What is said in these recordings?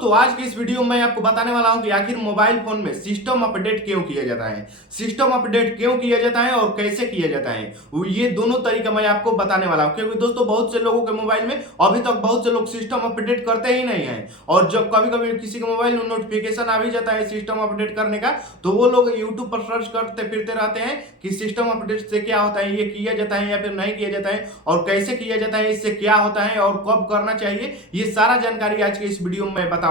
दोस्तों आज की इस वीडियो में मैं आपको बताने वाला हूं कि आखिर मोबाइल फोन में सिस्टम अपडेट क्यों किया जाता है, सिस्टम अपडेट क्यों किया जाता है और कैसे किया जाता है। ये दोनों तरीका मैं आपको बताने वाला हूं, क्योंकि दोस्तों बहुत से लोगों के मोबाइल में अभी तक बहुत से लोग सिस्टम अपडेट करते ही नहीं है। और जब कभी कभी किसी के मोबाइल में नोटिफिकेशन आ भी जाता है सिस्टम अपडेट करने का, तो वो लोग यूट्यूब पर सर्च करते फिरते रहते हैं कि सिस्टम अपडेट से क्या होता है, ये किया जाता है या फिर नहीं किया जाता है, और कैसे किया जाता है, इससे क्या होता है और कब करना चाहिए। ये सारा जानकारी आज के इस वीडियो में मैं बताऊंगा।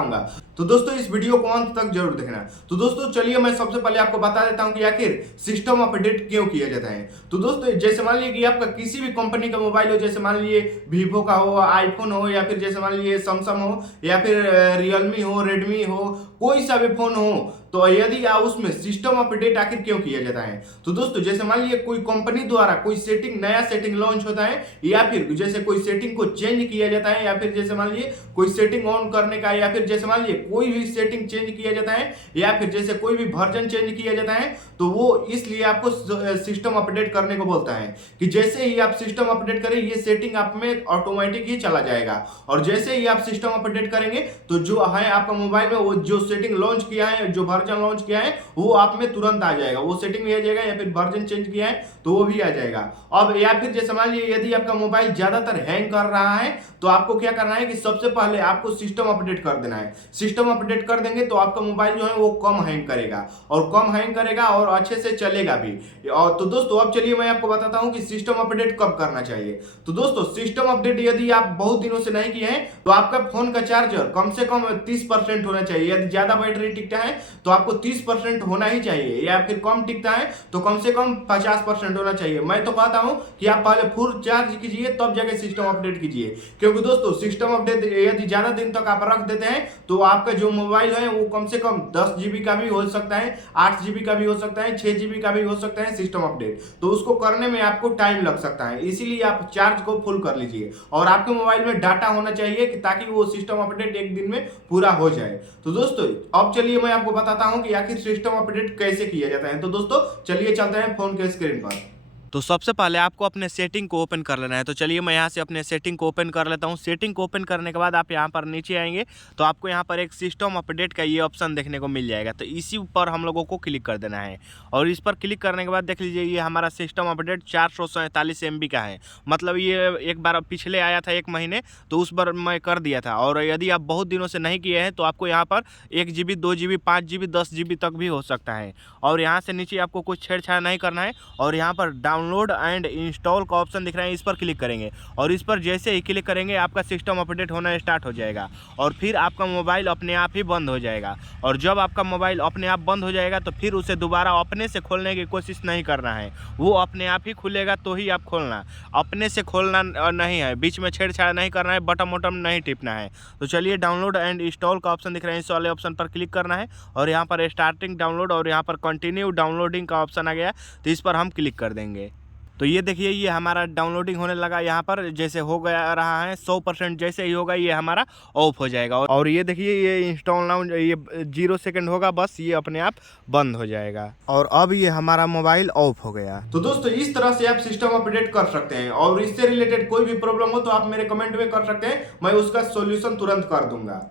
तो दोस्तों इस वीडियो को अंत तक जरूर देखना। तो दोस्तों चलिए मैं सबसे पहले आपको बता देता हूं कि आखिर सिस्टम अपडेट क्यों किया जाता है। तो दोस्तों जैसे मान लीजिए कि आपका किसी भी कंपनी का मोबाइल हो, जैसे मान लीजिए वीवो का हो, आईफोन हो, या फिर जैसे मान लीजिए सैमसंग हो, या फिर रियलमी हो, रेडमी हो, कोई सा भी फोन हो, तो यदि आप उसमें सिस्टम अपडेट आखिर क्यों किया जाता है। तो दोस्तों जैसे मान लीजिए कोई कंपनी द्वारा कोई सेटिंग, नया सेटिंग लॉन्च होता है, या फिर जैसे कोई सेटिंग को चेंज किया जाता है, या फिर जैसे मान लीजिए कोई सेटिंग ऑन करने का, या फिर जैसे मान लीजिए कोई भी सेटिंग चेंज किया जाता है, या फिर जैसे कोई भी वर्जन चेंज किया जाता है, तो वो इसलिए आपको सिस्टम अपडेट करने को बोलता है कि जैसे ही आप सिस्टम अपडेट करें ये सेटिंग आप में ऑटोमेटिक ही चला जाएगा। और जैसे ही आप सिस्टम अपडेट करेंगे तो जो है आपका मोबाइल में वो जो सेटिंग लॉन्च किया है, जो वर्जन लॉन्च किया है, वो आप में तुरंत आ जाएगा, वो सेटिंग भी आ जाएगा, या फिर वर्जन चेंज किया है तो वो भी आ जाएगा। अब या फिर जैसे मान लीजिए यदि आपका मोबाइल ज्यादातर हैंग कर रहा है, तो आपको क्या करना है कि सबसे पहले आपको सिस्टम अपडेट कर देना है। सिस्टम अपडेट कर देंगे तो आपका मोबाइल जो है वो कम हैंग करेगा, और कम हैंग करेगा और अच्छे से चलेगा भी। और तो दोस्तों अब चलिए मैं आपको बताता हूं कि सिस्टम अपडेट कब करना चाहिए। तो दोस्तों सिस्टम अपडेट यदि आप बहुत दिनों से नहीं किए हैं, तो आपका फोन का चार्जर कम से कम 30% होना चाहिए। यदि ज्यादा बैटरी टिकता है तो आपको 30% होना ही चाहिए, या फिर कम टिकता है तो कम से कम 50% होना चाहिए। मैं तो कहता हूं कि आप पहले फुल चार्ज कीजिए तब जाके सिस्टम अपडेट कीजिए, क्योंकि दोस्तों सिस्टम अपडेट यदि ज्यादा दिन तक आप रख देते हैं तो आपका जो मोबाइल है वो कम से कम 10 जीबी का भी हो सकता है, 8 जीबी का भी हो सकता है, 6 जीबी का भी हो सकता है सिस्टम अपडेट। तो उसको करने में आपको टाइम लग सकता है, इसीलिए आप चार्ज को फुल कर लीजिए। और आपके मोबाइल में डाटा होना चाहिए कि ताकि वो सिस्टम अपडेट एक दिन में पूरा हो जाए। तो दोस्तों अब चलिए मैं आपको बताता हूं कि आखिर सिस्टम अपडेट कैसे किया जाता है। तो दोस्तों चलिए चलते हैं फोन के स्क्रीन पर। तो सबसे पहले आपको अपने सेटिंग को ओपन कर लेना है। तो चलिए मैं यहाँ से अपने सेटिंग को ओपन कर लेता हूँ। सेटिंग को ओपन करने के बाद आप यहाँ पर नीचे आएंगे तो आपको यहाँ पर एक सिस्टम अपडेट का ये ऑप्शन देखने को मिल जाएगा। तो इसी पर हम लोगों को क्लिक कर देना है, और इस पर क्लिक करने के बाद देख लीजिए ये हमारा सिस्टम अपडेट 447 MB का है। मतलब ये एक बार पिछले आया था 1 महीने, तो उस बार मैं कर दिया था। और यदि आप बहुत दिनों से नहीं किए हैं तो आपको यहाँ पर 1 GB 2 GB 5 GB 10 GB तक भी हो सकता है। और यहाँ से नीचे आपको कुछ छेड़छाड़ नहीं करना है, और यहाँ पर डाउनलोड एंड इंस्टॉल का ऑप्शन दिख रहा है, इस पर क्लिक करेंगे। और इस पर जैसे ही क्लिक करेंगे आपका सिस्टम अपडेट होना स्टार्ट हो जाएगा, और फिर आपका मोबाइल अपने आप ही बंद हो जाएगा। और जब आपका मोबाइल अपने आप बंद हो जाएगा तो फिर उसे दोबारा अपने से खोलने की कोशिश नहीं करना है, वो अपने आप ही खुलेगा तो ही आप खोलना, अपने से खोलना नहीं है, बीच में छेड़छाड़ नहीं करना है, बटन वटन नहीं टिपना है। तो चलिए डाउनलोड एंड इंस्टॉल का ऑप्शन दिख रहा है, इस वाले ऑप्शन पर क्लिक करना है, और यहाँ पर स्टार्टिंग डाउनलोड और यहाँ पर कंटिन्यू डाउनलोडिंग का ऑप्शन आ गया, तो इस पर हम क्लिक कर देंगे। तो ये देखिए ये हमारा डाउनलोडिंग होने लगा। यहाँ पर जैसे हो गया रहा है 100%, जैसे ही होगा ये हमारा ऑफ हो जाएगा। और ये देखिए ये इंस्टॉल नाउ ये 0 सेकंड होगा, बस ये अपने आप बंद हो जाएगा, और अब ये हमारा मोबाइल ऑफ हो गया। तो दोस्तों इस तरह से आप सिस्टम अपडेट कर सकते हैं, और इससे रिलेटेड कोई भी प्रॉब्लम हो तो आप मेरे कमेंट में कर सकते हैं, मैं उसका सॉल्यूशन तुरंत कर दूंगा।